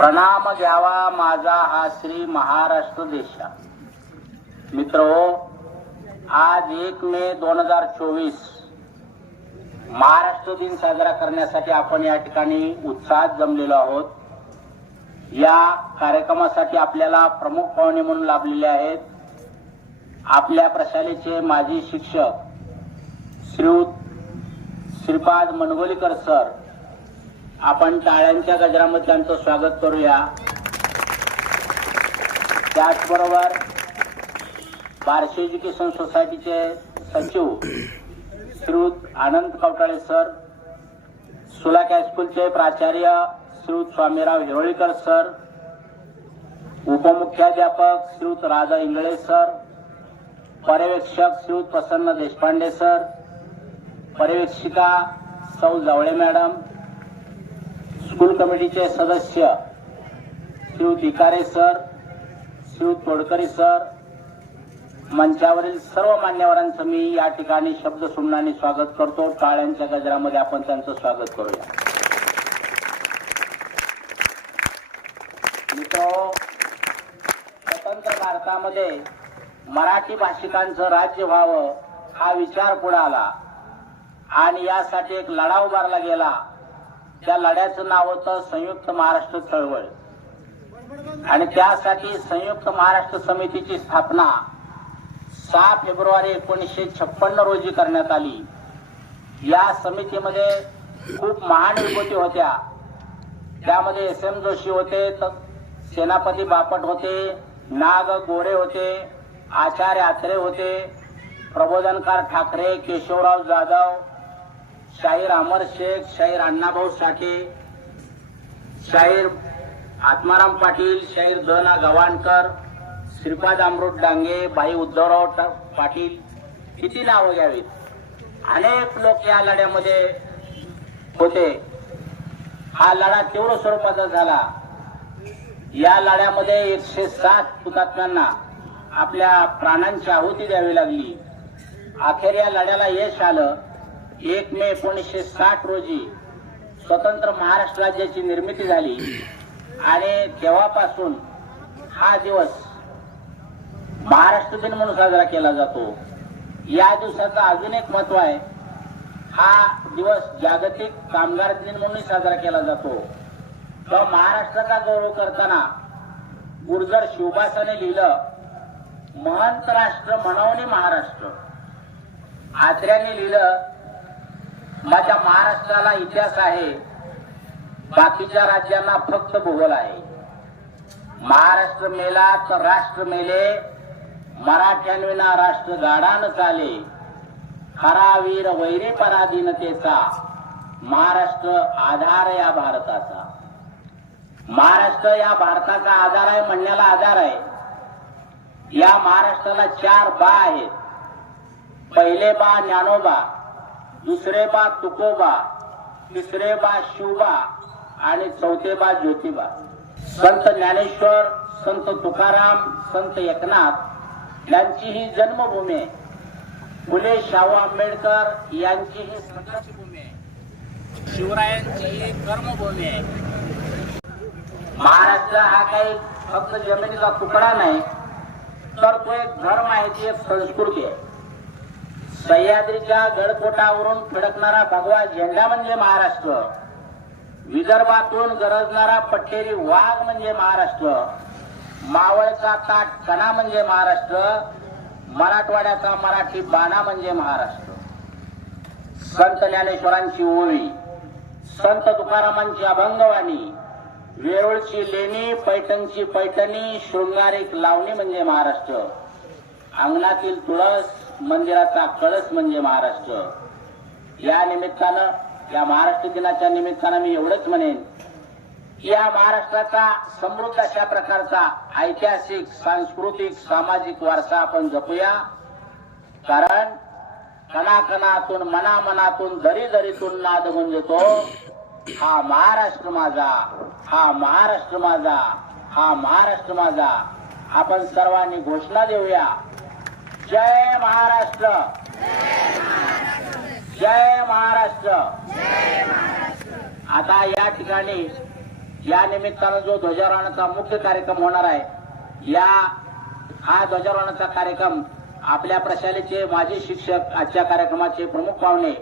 प्रणाम घ्यावा माझा हा श्री महाराष्ट्र देशा. मित्र आज एक मे दोन हजार चोवीस. महाराष्ट्र दिन साजरा करण्यासाठी आपण या ठिकाणी उत्साहात जमलेलो आहोत. या कार्यक्रमासाठी आपल्याला प्रमुख पाहुणे म्हणून लाभलेले आहेत आपल्या प्रशालेचे माजी शिक्षक श्रीयुत श्रीपाद मनगोलीकर सर. आपण टाळ्यांच्या गजरामध्ये त्यांचं स्वागत करूया. त्याचबरोबर बार्शी एज्युकेशन सोसायटीचे सचिव श्रीयुत आनंद कवटाळे सर सुलाक हायस्कूलचे प्राचार्य श्रीयुत स्वामीराव हिरोळीकर सर उपमुख्याध्यापक श्रीयुत राजा इंगळे सर पर्यवेक्षक श्रीयुत प्रसन्न देशपांडे सर पर्यवेक्षिका सौ जवळे मॅडम स्कूल कमिटीचे सदस्य श्री दिकारे सर श्री तोडकरी सर मंचावरील सर्व मान्यवरांचं मी या ठिकाणी शब्द सुमनाने स्वागत करतो. टाळ्यांच्या गजरामध्ये आपण त्यांचं स्वागत करूया. मित्र स्वतंत्र भारतामध्ये मराठी भाषिकांचं राज्य व्हावं हा विचार पुढे आला. आणि यासाठी एक लढा उभारला गेला. त्या लढ्याचं नाव होतं संयुक्त महाराष्ट्र चळवळ. आणि त्यासाठी संयुक्त महाराष्ट्र समितीची स्थापना सहा फेब्रुवारी एकोणीसशे छप्पन्न रोजी करण्यात आली. या समितीमध्ये खूप महान विभूती होत्या. त्यामध्ये एस एम जोशी होते सेनापती बापट होते नाग गोरे होते आचार्य आत्रे होते प्रबोधनकार ठाकरे केशवराव जाधव शाहीर अमर शेख शाहीर अण्णाभाऊ साठे शाहीर आत्माराम पाटील शाहीर दना गव्हाणकर गवाणकर श्रीपाद अमृत डांगे भाई उद्धवराव पाटील किती नावं घ्यावीत? अनेक लोक या लढ्यामध्ये होते. हा लढा तीव्र स्वरूपाचा झाला. या लढ्यामध्ये एकशे सात हुतात्म्यांना आपल्या प्राणांची आहुती द्यावी लागली. अखेर या लढ्याला यश आलं. एक मे एकोणीसशे साठ रोजी स्वतंत्र महाराष्ट्र राज्याची निर्मिती झाली. आणि तेव्हापासून हा दिवस महाराष्ट्र दिन म्हणून साजरा केला जातो. या दिवसाचं अजून एक महत्त्व आहे. हा दिवस जागतिक कामगार दिन म्हणून साजरा केला जातो. तर महाराष्ट्राचा गौरव करताना गुर्जर शिवबासाने लिहिलं महंत राष्ट्र म्हणवणे महाराष्ट्र. आत्र्याने लिहिलं माझ्या महाराष्ट्राला इतिहास आहे. बाकीच्या राज्यांना फक्त भूगोल आहे. महाराष्ट्र मेला तर राष्ट्र मेले मराठ्यांविना राष्ट्र गाडान चाले. खरा वीर वैरे पराधीनतेचा महाराष्ट्र आधार या भारताचा. महाराष्ट्र या भारताचा आधार आहे म्हणण्याला आधार आहे. या महाराष्ट्राला चार बा आहेत. पहिले बा ज्ञानोबा दुसरे बा तुकोबा तिसरे बा शिवबा आणि चौथे बा ज्योतिबा. संत ज्ञानेश्वर संत तुकाराम संत एकनाथ यांची ही जन्मभूमी आहे. फुले शाहू आंबेडकर यांची ही संघर्षभूमी आहे. शिवरायांची ही कर्मभूमी आहे. महाराष्ट्र हा काही फक्त जमिनीचा तुकडा नाही तर तो एक धर्म आहे ती एक संस्कृती आहे. सह्याद्रीच्या गडकोटावरून फडकणारा भगवा झेंडा म्हणजे महाराष्ट्र. विदर्भातून गरजणारा पट्टेरी वाघ म्हणजे महाराष्ट्र. मावळचा ताट कणा म्हणजे महाराष्ट्र. मराठवाड्याचा मराठी बाणा म्हणजे महाराष्ट्र. संत ज्ञानेश्वरांची ओळी संत तुकारामांची अभंगवाणी वेरूळची लेणी पैठणची पैठणी शृंगारिक लावणी म्हणजे महाराष्ट्र. अंगणातील तुळस म्हणजे मंदिराचा कळस म्हणजे महाराष्ट्र. या निमित्तानं या महाराष्ट्र दिनाच्या निमित्तानं मी एवढंच म्हणेन की या महाराष्ट्राचा समृद्ध अशा प्रकारचा ऐतिहासिक सांस्कृतिक सामाजिक वारसा आपण जपूया. कारण कणाकणातून मनामनातून दरी दरीतून नाद गुंजतो हा महाराष्ट्र माझा हा महाराष्ट्र माझा हा महाराष्ट्र माझा. आपण सर्वांनी घोषणा देऊया. जय महाराष्ट्र. जय महाराष्ट्र. आता या ठिकाणी या निमित्तानं जो ध्वजारोहणाचा मुख्य कार्यक्रम होणार आहे या हा ध्वजारोहणाचा कार्यक्रम आपल्या प्रशालेचे माजी शिक्षक आजच्या कार्यक्रमाचे प्रमुख पाहुणे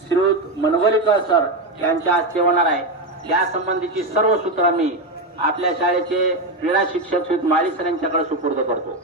श्रीयुत मनवलीकर सर यांच्या हस्ते होणार आहे. या संबंधीची सर्व सूत्र मी आपल्या शाळेचे क्रीडा शिक्षक श्री माळी सर यांच्याकडे सुपूर्द करतो.